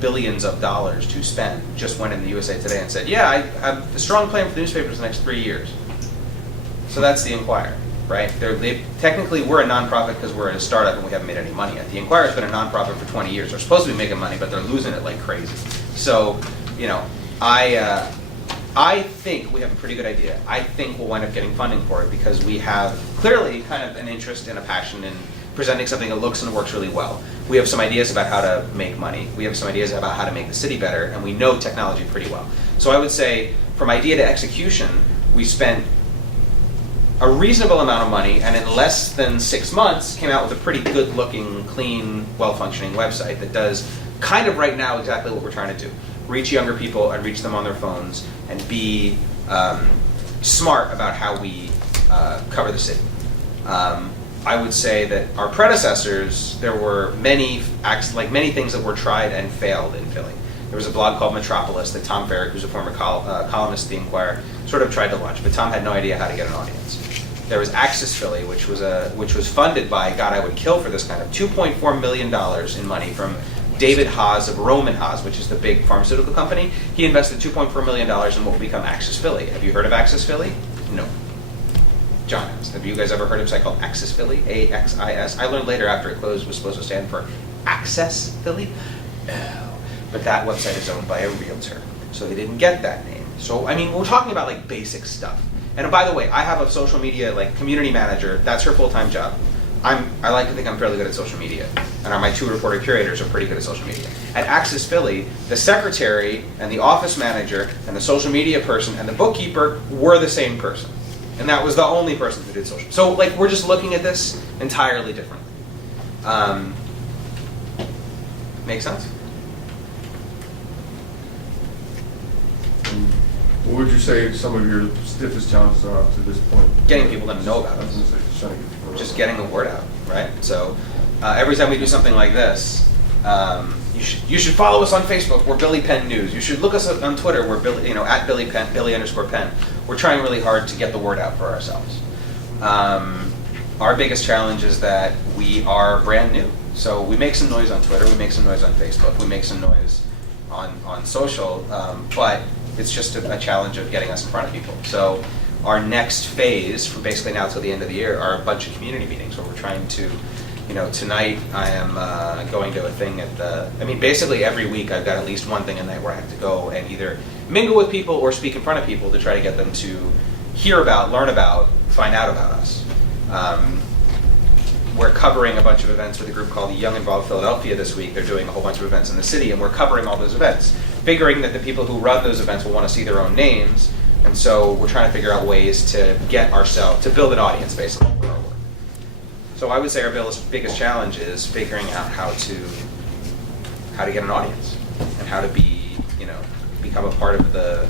billions of dollars to spend just went in the USA Today and said, yeah, I have a strong plan for the newspaper for the next 3 years. So that's the Inquirer, right? Technically, we're a nonprofit because we're a startup and we haven't made any money yet. The Inquirer's been a nonprofit for 20 years. They're supposed to be making money, but they're losing it like crazy. So, you know, I think we have a pretty good idea. I think we'll wind up getting funding for it because we have clearly kind of an interest and a passion in presenting something that looks and works really well. We have some ideas about how to make money. We have some ideas about how to make the city better, and we know technology pretty well. So I would say from idea to execution, we spent a reasonable amount of money, and in less than 6 months came out with a pretty good looking, clean, well-functioning website that does kind of right now exactly what we're trying to do. Reach younger people and reach them on their phones and be smart about how we cover the city. I would say that our predecessors, there were many things that were tried and failed in Philly. There was a blog called Metropolis that Tom Ferrick, who's a former columnist at the Inquirer, sort of tried to launch, but Tom had no idea how to get an audience. There was Access Philly, which was funded by, God, I would kill for this kind of $2.4 million in money from David Haas of Roman Haas, which is the big pharmaceutical company. He invested $2.4 million in what will become Access Philly. Have you heard of Access Philly? No. John has. Have you guys ever heard of a site called Access Philly? A-X-I-S. I learned later after it closed it was supposed to stand for Access Philly. No. But that website is owned by a realtor, so they didn't get that name. So, I mean, we're talking about like basic stuff. And by the way, I have a social media like community manager. That's her full-time job. I like to think I'm fairly good at social media, and my 2 reporter curators are pretty good at social media. At Access Philly, the secretary and the office manager and the social media person and the bookkeeper were the same person, and that was the only person who did social. So, like, we're just looking at this entirely differently. Make sense? What would you say some of your stiffest challenges are up to this point? Getting people to know about us. Just getting the word out, right? So every time we do something like this, you should follow us on Facebook. We're Billy Penn News. You should look us up on Twitter. We're Billy, at Billy Penn, Billy_Penn. We're trying really hard to get the word out for ourselves. Our biggest challenge is that we are brand new. So we make some noise on Twitter. We make some noise on Facebook. We make some noise on social, but it's just a challenge of getting us in front of people. So our next phase, from basically now till the end of the year, are a bunch of community meetings where we're trying to, tonight I am going to a thing basically every week I've got at least one thing a night where I have to go and either mingle with people or speak in front of people to try to get them to hear about, learn about, find out about us. We're covering a bunch of events with a group called the Young Involved Philadelphia this week. They're doing a whole bunch of events in the city, and we're covering all those events, figuring that the people who run those events will want to see their own names, and so we're trying to figure out ways to to build an audience, basically, for our work. So I would say our biggest challenge is figuring out how to get an audience and how to become a part of the